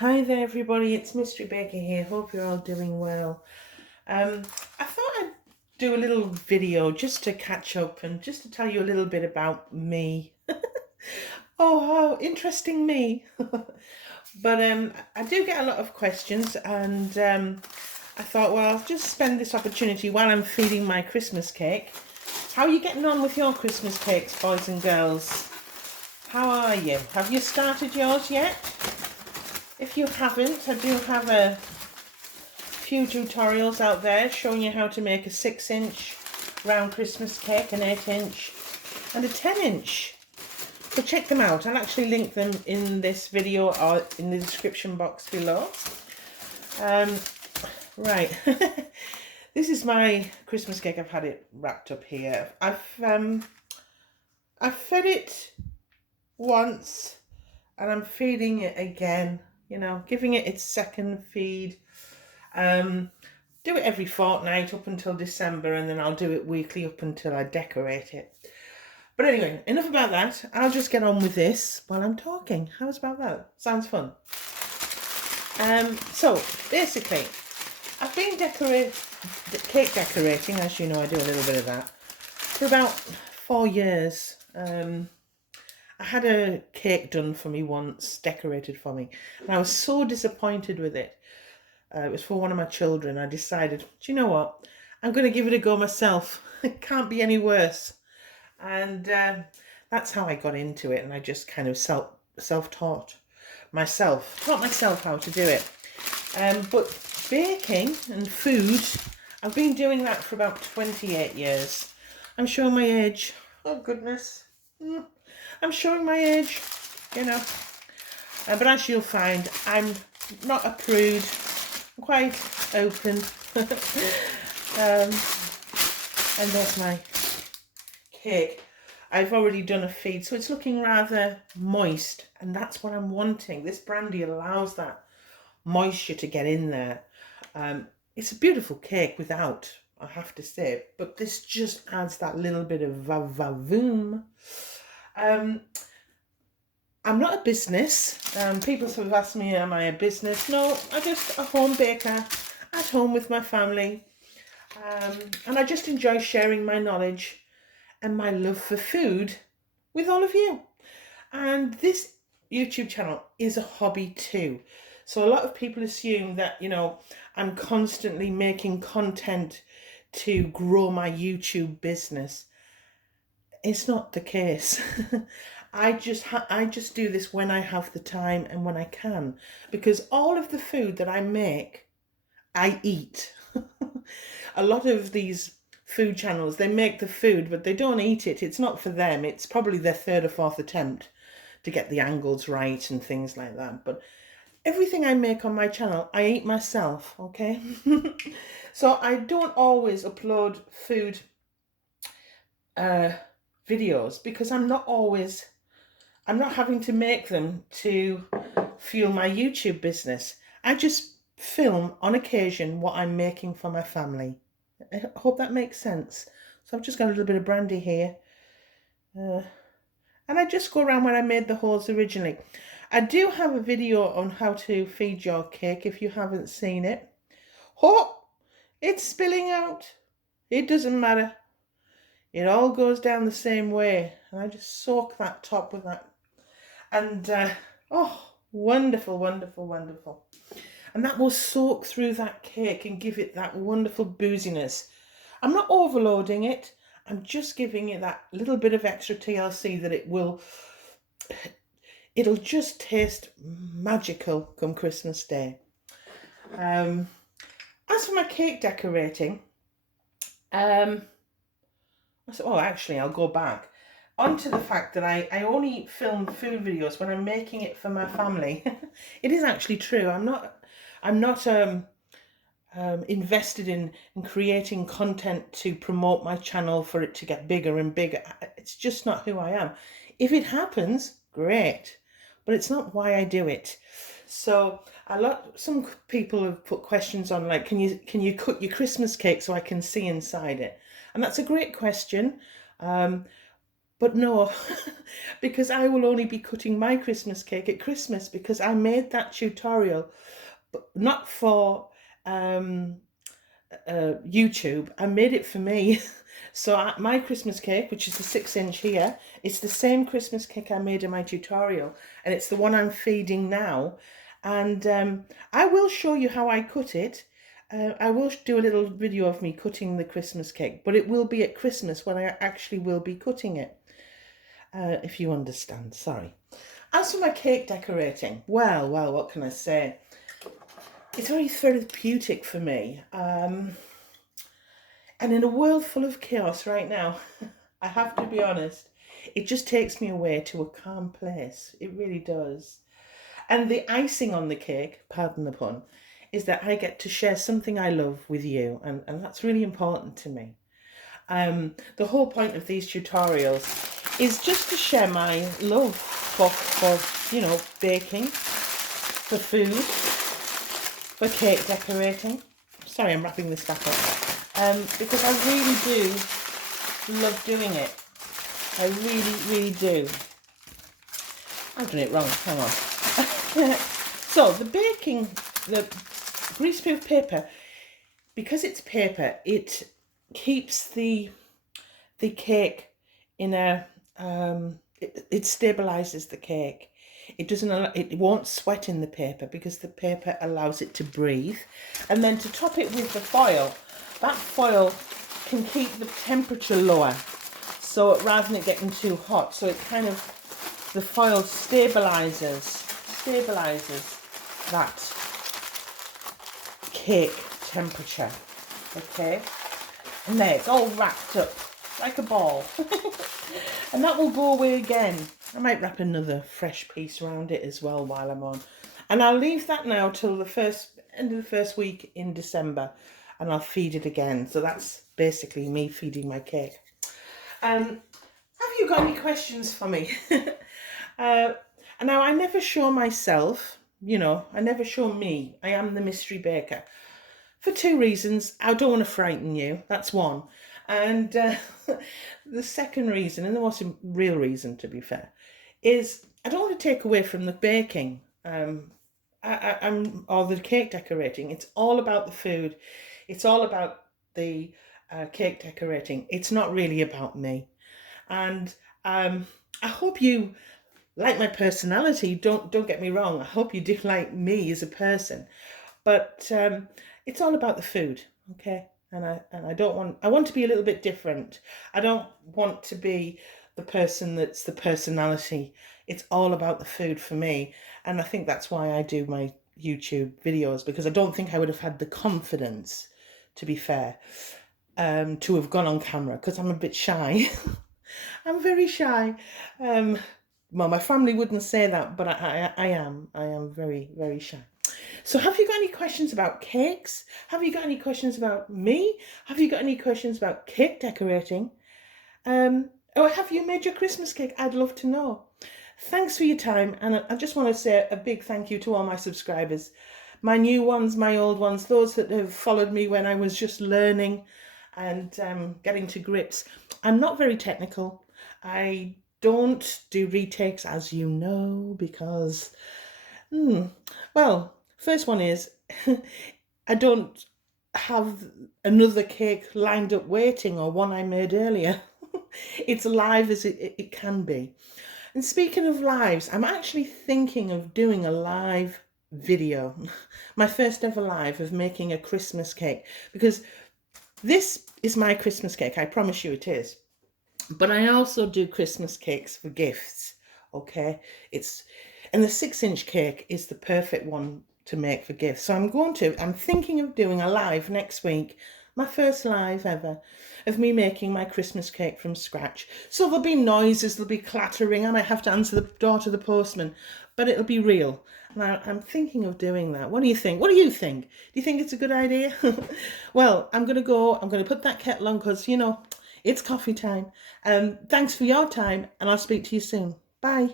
Hi there, everybody. It's Mystery Baker here. Hope you're all doing well. I thought I'd do a little video just to catch up and just to tell you a little bit about me. Oh, how interesting me. But I do get a lot of questions, and I thought, well, I'll just spend this opportunity while I'm feeding my Christmas cake. How are you getting on with your Christmas cakes, boys and girls? How are you? Have you started yours yet? If you haven't, I do have a few tutorials out there showing you how to make a 6-inch round Christmas cake, an 8-inch and a 10-inch. So check them out. I'll actually link them in this video or in the description box below. Right. This is my Christmas cake. I've had it wrapped up here. I've fed it once and I'm feeding it again, giving it its second feed. Do it every fortnight up until December, and then I'll do it weekly up until I decorate it. But anyway, enough about that. I'll just get on with this while I'm talking. How's about that? Sounds fun. So basically, I've been cake decorating, as you know, I do a little bit of that, for about 4 years. I had a cake done for me once, decorated for me, and I was so disappointed with it. It was for one of my children. I decided, do you know what? I'm going to give it a go myself. It can't be any worse. And that's how I got into it. And I just kind of taught myself how to do it. But baking and food, I've been doing that for about 28 years. I'm showing my age. Oh, goodness. I'm showing my age, But as you'll find, I'm not a prude. I'm quite open. And there's my cake. I've already done a feed, so it's looking rather moist, and that's what I'm wanting. This brandy allows that moisture to get in there. It's a beautiful cake without, I have to say, but this just adds that little bit of va-va-voom. I'm not a business. People sort of ask me, am I a business? No, I'm just a home baker at home with my family. And I just enjoy sharing my knowledge and my love for food with all of you. And this YouTube channel is a hobby too. So a lot of people assume that, I'm constantly making content to grow my YouTube business. It's not the case. I just do this when I have the time and when I can, because all of the food that I make, I eat. A lot of these food channels, they make the food, but they don't eat it. It's not for them. It's probably their third or fourth attempt to get the angles right and things like that. But everything I make on my channel, I eat myself, okay? So I don't always upload food videos because I'm not having to make them to fuel my YouTube business. I just film on occasion what I'm making for my family. I hope that makes sense. So I've just got a little bit of brandy here. And I just go around where I made the holes originally. I do have a video on how to feed your cake if you haven't seen it. Oh, it's spilling out. It doesn't matter. It all goes down the same way. And I just soak that top with that. And, oh, wonderful, wonderful, wonderful. And that will soak through that cake and give it that wonderful booziness. I'm not overloading it. I'm just giving it that little bit of extra TLC that it'll just taste magical come Christmas Day. As for my cake decorating, actually, I'll go back onto the fact that I only film food videos when I'm making it for my family. It is actually true. I'm not invested in creating content to promote my channel for it to get bigger and bigger. It's just not who I am. If it happens, great, but it's not why I do it. So some people have put questions on like, can you cut your Christmas cake so I can see inside it? And that's a great question. But no, because I will only be cutting my Christmas cake at Christmas, because I made that tutorial, but not for YouTube. I made it for me. So my Christmas cake, which is the 6-inch here, it's the same Christmas cake I made in my tutorial, and it's the one I'm feeding now. And I will show you how I cut it. I will do a little video of me cutting the Christmas cake, but it will be at Christmas when I actually will be cutting it. If you understand, sorry. As for my cake decorating, well, what can I say? It's very therapeutic for me. And in a world full of chaos right now, I have to be honest, it just takes me away to a calm place. It really does. And the icing on the cake, pardon the pun, is that I get to share something I love with you. And that's really important to me. The whole point of these tutorials is just to share my love for you know, baking, for food, for cake decorating. Sorry, I'm wrapping this back up. Because I really do love doing it. I really do. I've done it wrong, hang on. So the baking, the greaseproof paper, because it's paper, it keeps the cake in a, it stabilizes the cake. It won't sweat in the paper because the paper allows it to breathe. And then to top it with the foil, that foil can keep the temperature lower, so rather than it getting too hot. So it kind of, the foil stabilizes that cake temperature. Okay, and there, it's all wrapped up like a ball. And that will go away again. I might wrap another fresh piece around it as well while I'm on. And I'll leave that now till the end of the first week in December, and I'll feed it again. So that's basically me feeding my cake. Have you got any questions for me? And now I never show myself, you know, I never show me. I am the mystery baker. For 2 reasons. I don't want to frighten you. That's one. And the second reason, and the most real reason to be fair, is I don't want to take away from the baking or the cake decorating. It's all about the food. It's all about the cake decorating. It's not really about me. And I hope you like my personality. Don't get me wrong. I hope you do like me as a person. But it's all about the food, okay? And I want to be a little bit different. I don't want to be the person that's the personality. It's all about the food for me. And I think that's why I do my YouTube videos, because I don't think I would have had the confidence, to be fair, to have gone on camera, because I'm a bit shy. I'm very shy. Well, my family wouldn't say that, but I am. I am very, very shy. So have you got any questions about cakes? Have you got any questions about me? Have you got any questions about cake decorating? Or have you made your Christmas cake? I'd love to know. Thanks for your time. And I just want to say a big thank you to all my subscribers. My new ones, my old ones, those that have followed me when I was just learning and getting to grips. I'm not very technical. I don't do retakes, as you know, because, well, first one is I don't have another cake lined up waiting, or one I made earlier. It's live as it can be. And speaking of lives, I'm actually thinking of doing a live video, my first ever live, of making a Christmas cake, because this is my Christmas cake. I promise you it is. But I also do Christmas cakes for gifts, okay? And the 6-inch cake is the perfect one to make for gifts. So I'm thinking of doing a live next week, my first live ever, of me making my Christmas cake from scratch. So there'll be noises, there'll be clattering, I might have to answer the door to the postman, but it'll be real. And I'm thinking of doing that. What do you think? What do you think? Do you think it's a good idea? Well, I'm going to put that kettle on, because, you know, it's coffee time. Thanks for your time, and I'll speak to you soon. Bye.